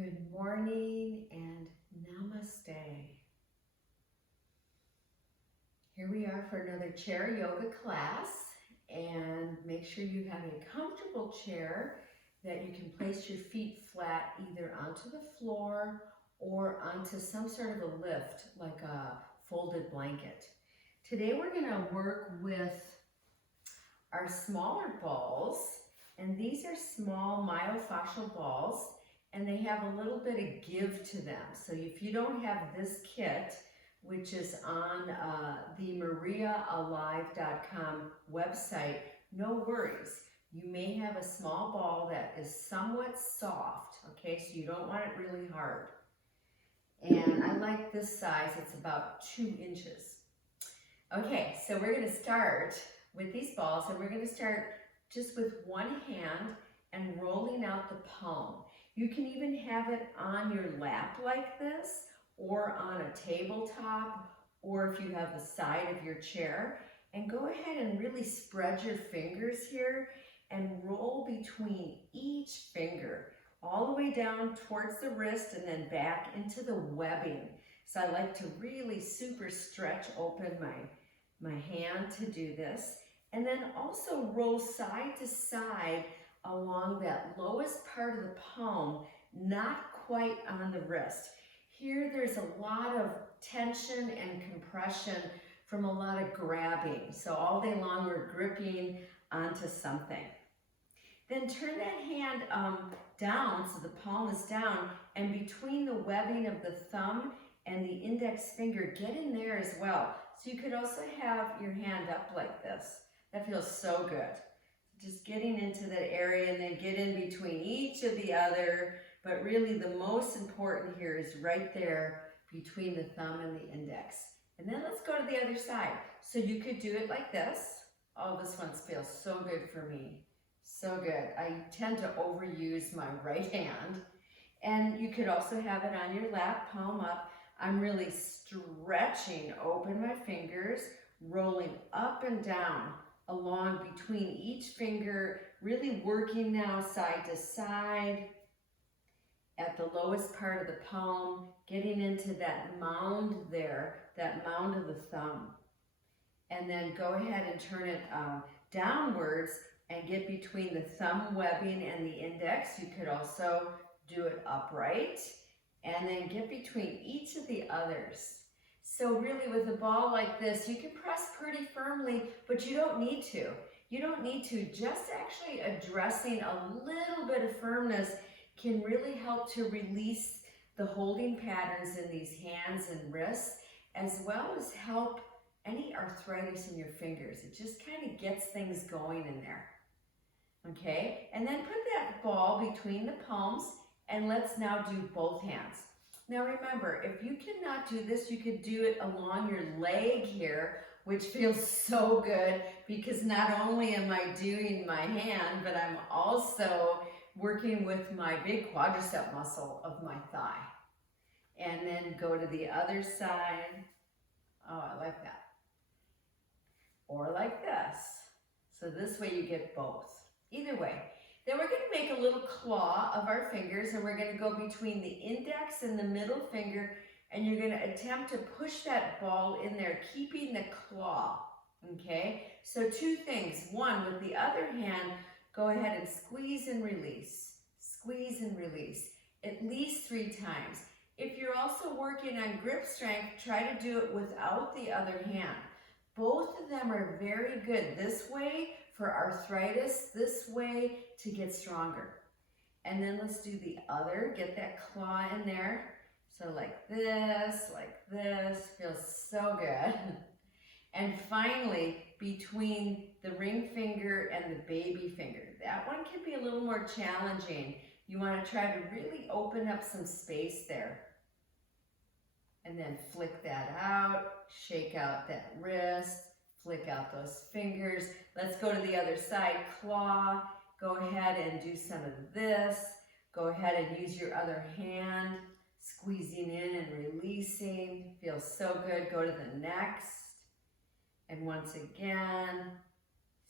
Good morning and namaste. Here we are for another chair yoga class, and make sure you have a comfortable chair that you can place your feet flat either onto the floor or onto some sort of a lift like a folded blanket. Today we're going to work with our smaller balls, and these are small myofascial balls, and they have a little bit of give to them. So if you don't have this kit, which is on the myofascial.com website, no worries. You may have a small ball that is somewhat soft, okay, so you don't want it really hard. And I like this size, it's about 2 inches. Okay, so we're going to start with these balls, and we're going to start just with one hand and rolling out the palm. You can even have it on your lap like this, or on a tabletop, or if you have the side of your chair. And go ahead and really spread your fingers here and roll between each finger, all the way down towards the wrist and then back into the webbing. So I like to really super stretch open my hand to do this. And then also roll side to side along that lowest part of the palm, not quite on the wrist. Here there's a lot of tension and compression from a lot of grabbing. So all day long we're gripping onto something. Then turn that hand down so the palm is down, and between the webbing of the thumb and the index finger, get in there as well. So you could also have your hand up like this. That feels so good. Just getting into that area and then get in between each of the other. But really the most important here is right there between the thumb and the index. And then let's go to the other side. So you could do it like this. Oh, this one feels so good for me. So good. I tend to overuse my right hand. And you could also have it on your lap, palm up. I'm really stretching open my fingers, rolling up and down along between each finger, really working now side to side at the lowest part of the palm, getting into that mound there, that mound of the thumb. And then go ahead and turn it downwards and get between the thumb webbing and the index. You could also do it upright, and then get between each of the others. So really with a ball like this, you can press pretty firmly, but you don't need to. You don't need to. Just actually addressing a little bit of firmness can really help to release the holding patterns in these hands and wrists, as well as help any arthritis in your fingers. It just kind of gets things going in there. Okay, and then put that ball between the palms, and let's now do both hands. Now remember, if you cannot do this, you could do it along your leg here, which feels so good because not only am I doing my hand, but I'm also working with my big quadricep muscle of my thigh. And then go to the other side. Oh, I like that. Or like this. So this way you get both. Either way. Then we're going to make a little claw of our fingers, and we're going to go between the index and the middle finger, and you're going to attempt to push that ball in there, keeping the claw, okay? So 2 things. One, with the other hand, go ahead and squeeze and release, at least 3 times. If you're also working on grip strength, try to do it without the other hand. Both of them are very good. This way for arthritis, this way to get stronger. And then let's do the other. Get that claw in there. So like this, feels so good. And finally, between the ring finger and the baby finger. That one can be a little more challenging. You want to try to really open up some space there. And then flick that out, shake out that wrist, flick out those fingers. Let's go to the other side, claw. Go ahead and do some of this. Go ahead and use your other hand, squeezing in and releasing. Feels so good. Go to the next. And once again,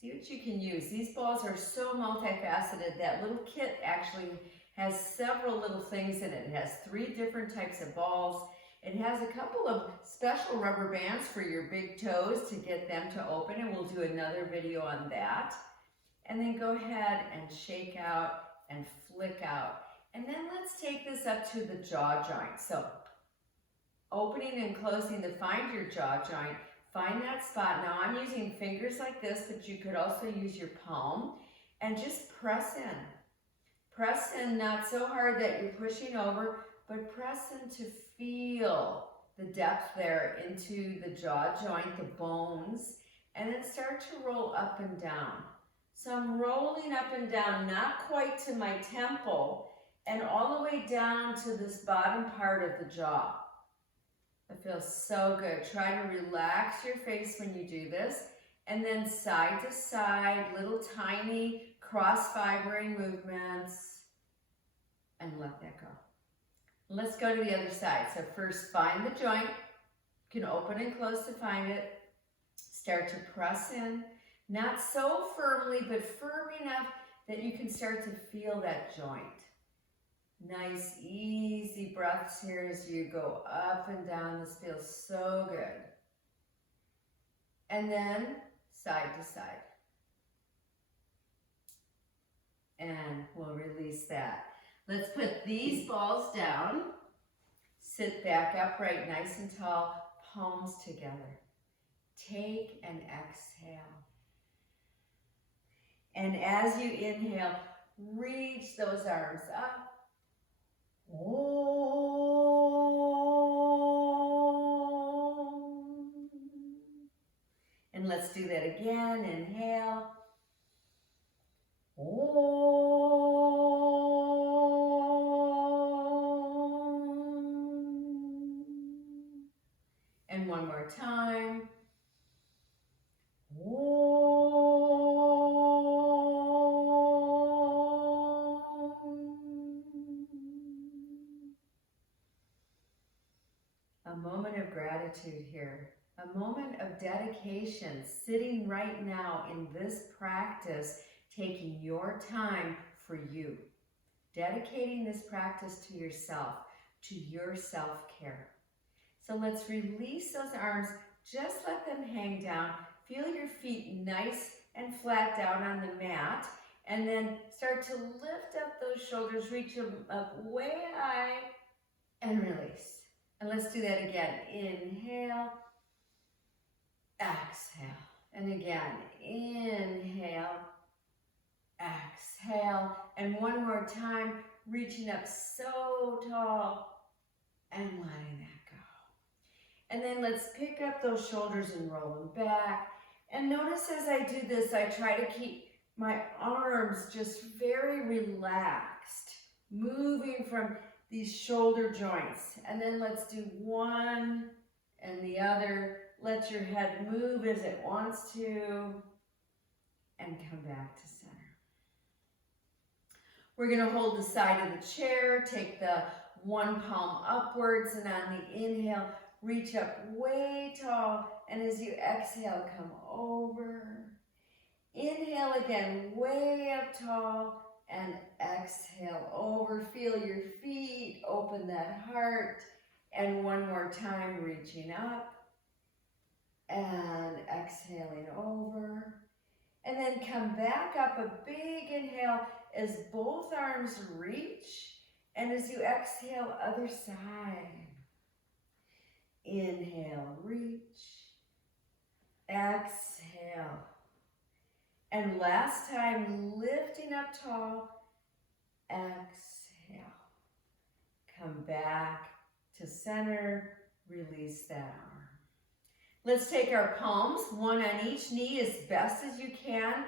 see what you can use. These balls are so multifaceted. That little kit actually Has several little things in it. It has 3 different types of balls. It has a couple of special rubber bands for your big toes to get them to open, and we'll do another video on that. And then go ahead and shake out and flick out. And then let's take this up to the jaw joint. So opening and closing to find your jaw joint. Find that spot. Now I'm using fingers like this, but you could also use your palm and just press in. Press in, not so hard that you're pushing over, but press in to feel the depth there into the jaw joint, the bones, and then start to roll up and down. So I'm rolling up and down, not quite to my temple, and all the way down to this bottom part of the jaw. It feels so good. Try to relax your face when you do this. And then side to side, little tiny cross-fibering movements. And let that go. Let's go to the other side. So first find the joint. You can open and close to find it. Start to press in. Not so firmly, but firm enough that you can start to feel that joint. Nice, easy breaths here as you go up and down. This feels so good. And then side to side. And we'll release that. Let's put these balls down. Sit back upright, nice and tall, palms together. Take an exhale. And as you inhale, reach those arms up. And let's do that again. Inhale. And one more time. A moment of gratitude here, a moment of dedication, sitting right now in this practice, taking your time for you, dedicating this practice to yourself, to your self-care. So let's release those arms, just let them hang down, feel your feet nice and flat down on the mat, and then start to lift up those shoulders, reach them up way high, and release. And let's do that again. Inhale, exhale. And again, inhale, exhale. And one more time, reaching up so tall and letting that go. And then let's pick up those shoulders and roll them back. And notice as I do this, I try to keep my arms just very relaxed, moving from these shoulder joints. And then let's do one and the other. Let your head move as it wants to, and come back to center. We're going to hold the side of the chair, take the one palm upwards, and on the inhale, reach up way tall, and as you exhale, come over. Inhale again, way up tall, and exhale over. Feel your feet, open that heart, and one more time, reaching up, and exhaling over. And then come back up, a big inhale as both arms reach, and as you exhale, other side. Inhale, reach, exhale. And last time, lifting up tall, exhale. Come back to center, release that arm. Let's take our palms, one on each knee as best as you can.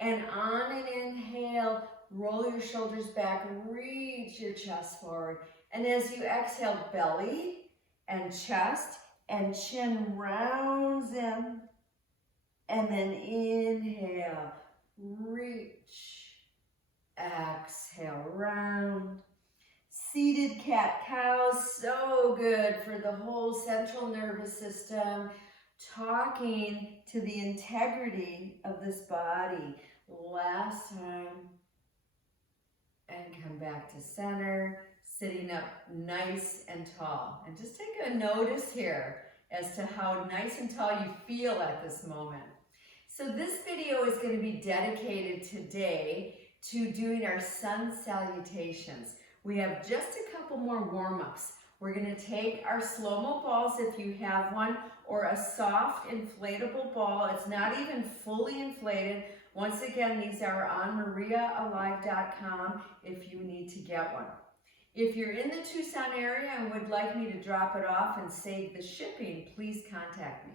And on an inhale, roll your shoulders back, reach your chest forward. And as you exhale, belly and chest and chin rounds in. And then inhale, reach, exhale, round. Seated cat-cow, so good for the whole central nervous system, talking to the integrity of this body. Last time, and come coming back to center, sitting up nice and tall. And just take a notice here as to how nice and tall you feel at this moment. So this video is going to be dedicated today to doing our sun salutations. We have just a couple more warm-ups. We're going to take our slow-mo balls, if you have one, or a soft inflatable ball. It's not even fully inflated. Once again, these are on mariaalive.com if you need to get one. If you're in the Tucson area and would like me to drop it off and save the shipping, please contact me.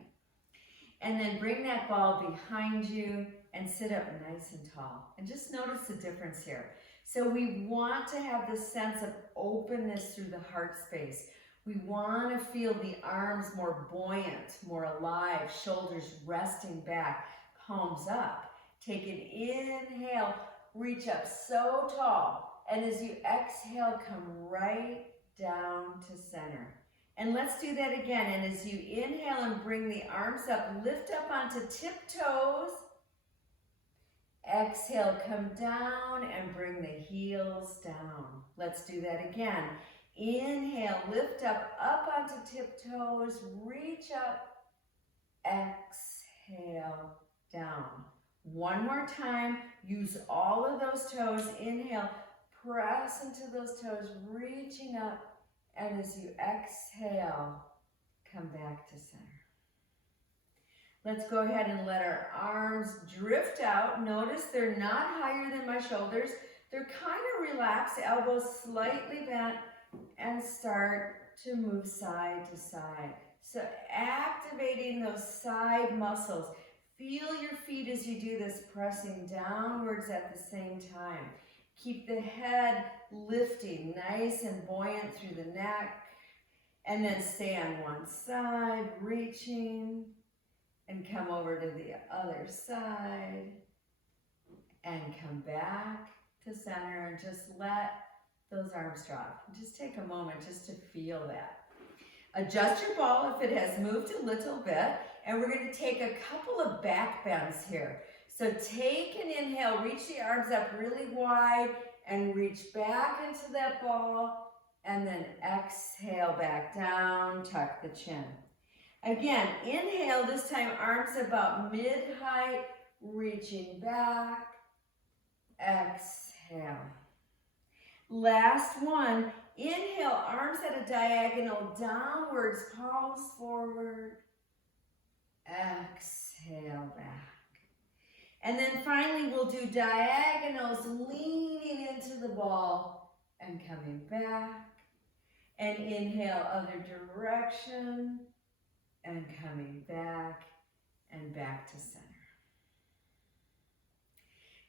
And then bring that ball behind you and sit up nice and tall. And just notice the difference here. So we want to have this sense of openness through the heart space. We want to feel the arms more buoyant, more alive, shoulders resting back, palms up. Take an inhale, reach up so tall. And as you exhale, come right down to center. And let's do that again. And as you inhale and bring the arms up, lift up onto tiptoes. Exhale, come down and bring the heels down. Let's do that again. Inhale, lift up onto tiptoes, reach up. Exhale, down. One more time, use all of those toes. Inhale, press into those toes, reaching up. And as you exhale, come back to center. Let's go ahead and let our arms drift out. Notice they're not higher than my shoulders. They're kind of relaxed, elbows slightly bent, and start to move side to side. So activating those side muscles. Feel your feet as you do this, pressing downwards at the same time. Keep the head lifting, nice and buoyant through the neck. And then stay on one side, reaching. And come over to the other side. And come back to center. And just let those arms drop. Just take a moment just to feel that. Adjust your ball if it has moved a little bit. And we're going to take a couple of back bends here. So take an inhale, reach the arms up really wide and reach back into that ball, and then exhale back down, tuck the chin. Again, inhale, this time arms about mid-height, reaching back, exhale. Last one, inhale, arms at a diagonal downwards, palms forward, exhale back. And then finally, we'll do diagonals, leaning into the ball and coming back. And inhale, other direction, and coming back and back to center.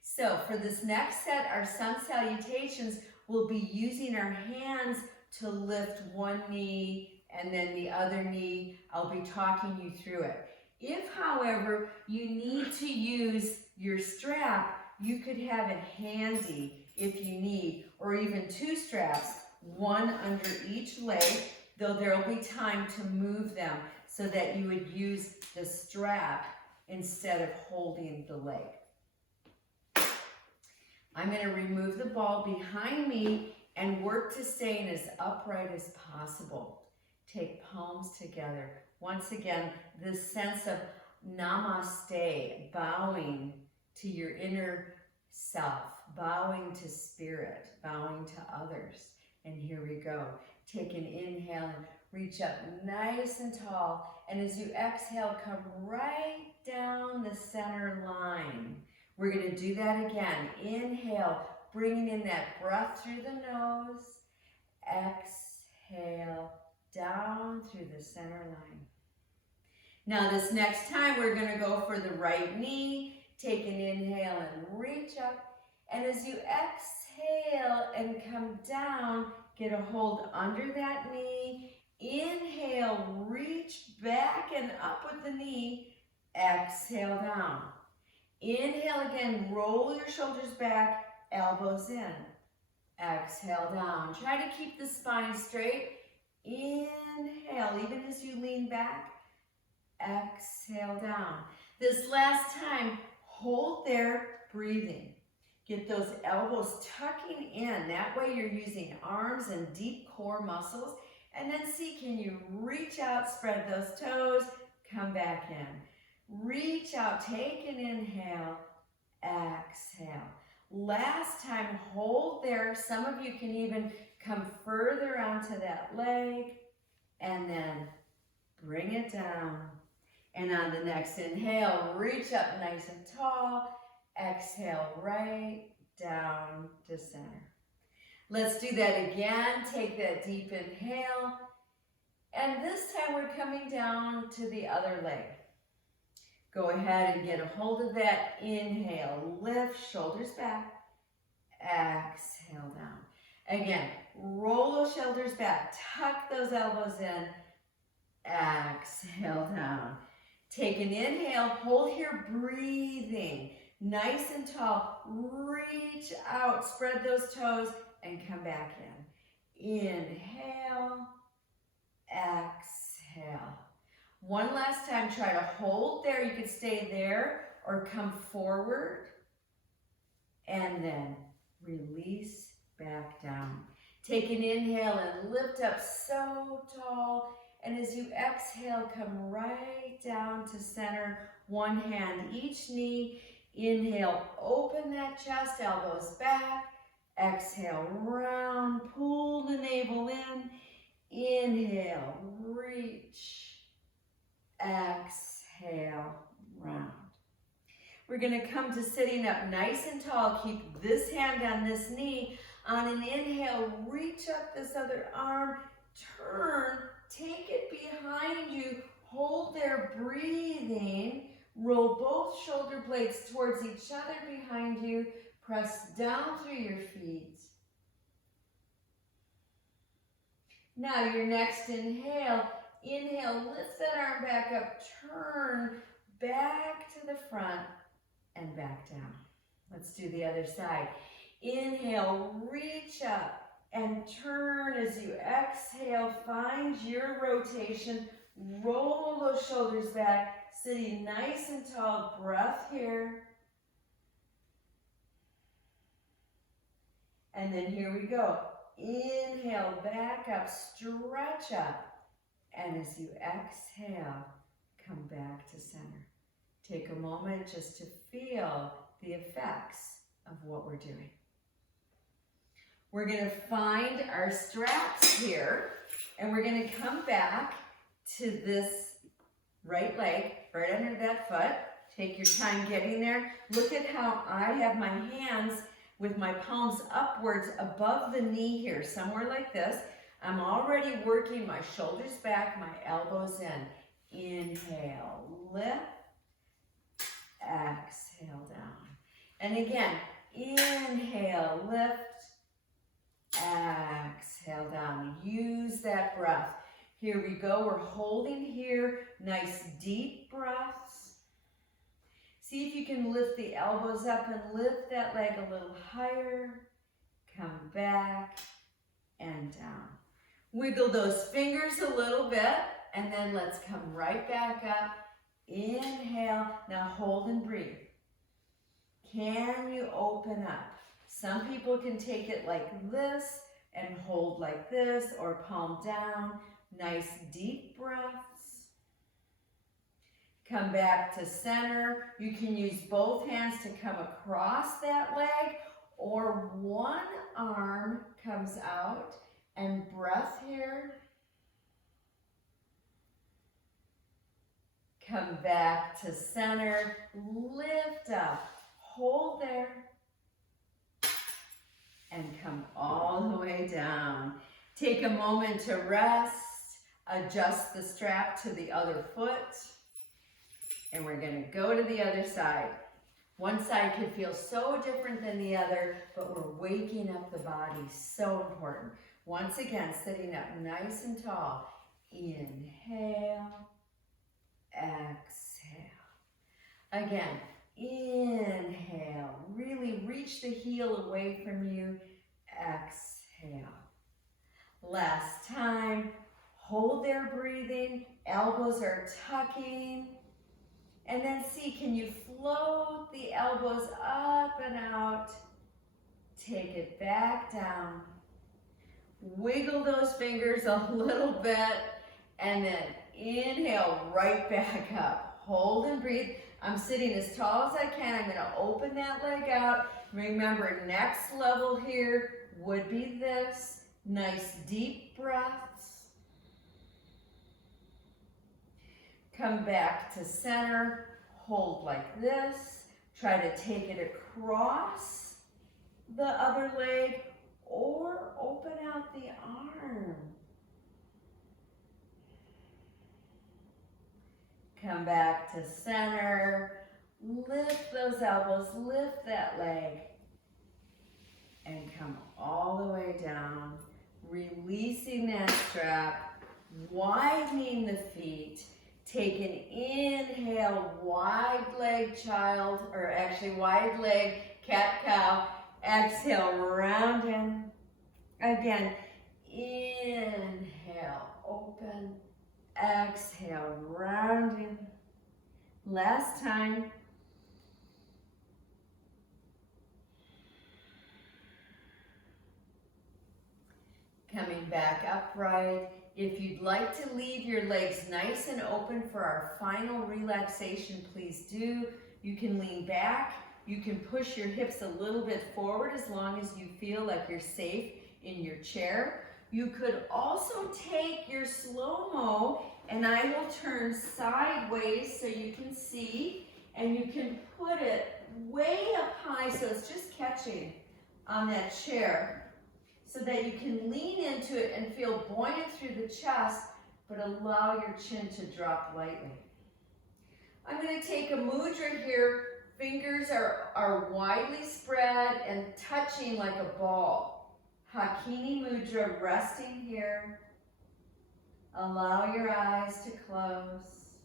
So for this next set, our sun salutations, we'll be using our hands to lift one knee and then the other knee. I'll be talking you through it. If, however, you need to use your strap, you could have it handy if you need, or even two straps, one under each leg, though there will be time to move them so that you would use the strap instead of holding the leg. I'm going to remove the ball behind me and work to staying as upright as possible. Take palms together. Once again, this sense of namaste, bowing to your inner self, bowing to spirit, bowing to others. And here we go. Take an inhale and reach up nice and tall. And as you exhale, come right down the center line. We're going to do that again. Inhale, bringing in that breath through the nose. Exhale, down through the center line. Now this next time, we're going to go for the right knee. Take an inhale and reach up. And as you exhale and come down, get a hold under that knee. Inhale, reach back and up with the knee. Exhale down. Inhale again, roll your shoulders back, elbows in. Exhale down. Try to keep the spine straight. Inhale, even as you lean back. Exhale down. This last time, hold there, breathing. Get those elbows tucking in. That way you're using arms and deep core muscles. And then see, can you reach out, spread those toes, come back in. Reach out, take an inhale, exhale. Last time, hold there. Some of you can even come further onto that leg and then bring it down. And on the next inhale, reach up nice and tall. Exhale, right down to center. Let's do that again. Take that deep inhale. And this time we're coming down to the other leg. Go ahead and get a hold of that. Inhale, lift, shoulders back. Exhale down. Again, roll those shoulders back. Tuck those elbows in. Exhale down. Take an inhale. Hold here, breathing. Nice and tall. Reach out. Spread those toes and come back in. Inhale. Exhale. One last time, try to hold there. You could stay there or come forward. And then release back down. Take an inhale and lift up so tall. And as you exhale, come right down to center. One hand, each knee. Inhale, open that chest, elbows back. Exhale, round, pull the navel in. Inhale, reach. Exhale, round. We're going to come to sitting up nice and tall. Keep this hand on this knee. On an inhale, reach up this other arm. Turn, take it behind you. Hold there, breathing. Roll both shoulder blades towards each other behind you. Press down through your feet. Now your next inhale. Inhale, lift that arm back up. Turn back to the front and back down. Let's do the other side. Inhale, reach up and turn as you exhale. Find your rotation. Roll those shoulders back. Sitting nice and tall. Breath here. And then here we go. Inhale, back up, stretch up. And as you exhale, come back to center. Take a moment just to feel the effects of what we're doing. We're going to find our straps here, and we're going to come back to this right leg, right under that foot. Take your time getting there. Look at how I have my hands with my palms upwards above the knee here, somewhere like this. I'm already working my shoulders back, my elbows in. Inhale, lift. Exhale down. And again, inhale, lift. Exhale down. Use that breath. Here we go. We're holding here. Nice deep breaths. See if you can lift the elbows up and lift that leg a little higher. Come back and down. Wiggle those fingers a little bit, and then let's come right back up. Inhale. Now hold and breathe. Can you open up? Some people can take it like this and hold like this, or palm down. Nice deep breaths. Come back to center. You can use both hands to come across that leg, or one arm comes out. And breath here. Come back to center. Lift up. Hold there. And come all the way down. Take a moment to rest. Adjust the strap to the other foot. And we're going to go to the other side. One side could feel so different than the other, but we're waking up the body. So important. Once again, sitting up nice and tall. Inhale, exhale. Again, inhale. Really reach the heel away from you. Exhale. Last time. Hold there, breathing. Elbows are tucking. And then see, can you float the elbows up and out? take it back down. Wiggle those fingers a little bit, and then inhale right back up. Hold and breathe. I'm sitting as tall as I can. I'm gonna open that leg out. Remember, next level here would be this. Nice deep breaths. Come back to center. Hold like this. Try to take it across the other leg or open out the arm. Come back to center. Lift those elbows, lift that leg. And come all the way down. Releasing that strap, widening the feet. Take an inhale, wide leg child, or actually wide leg cat-cow. Exhale, round in. Again, inhale, open. Exhale, round in. Last time. Coming back upright. If you'd like to leave your legs nice and open for our final relaxation, please do. You can lean back. You can push your hips a little bit forward as long as you feel like you're safe in your chair. You could also take your slow-mo, and I will turn sideways so you can see, and you can put it way up high so it's just catching on that chair, so that you can lean into it and feel buoyant through the chest, but allow your chin to drop lightly. I'm going to take a mudra here. Fingers are widely spread and touching like a ball. Hakini mudra, resting here. Allow your eyes to close.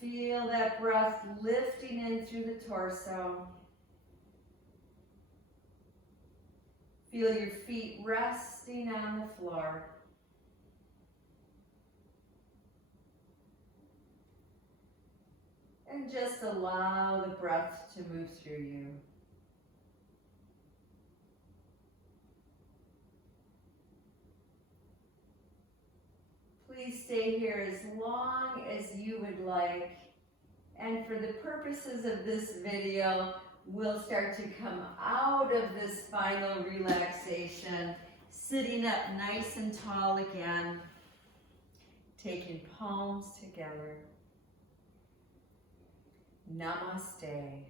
Feel that breath lifting in through the torso. Feel your feet resting on the floor. And just allow the breath to move through you. Please stay here as long as you would like. And for the purposes of this video, we'll start to come out of this final relaxation, sitting up nice and tall again, taking palms together. Namaste.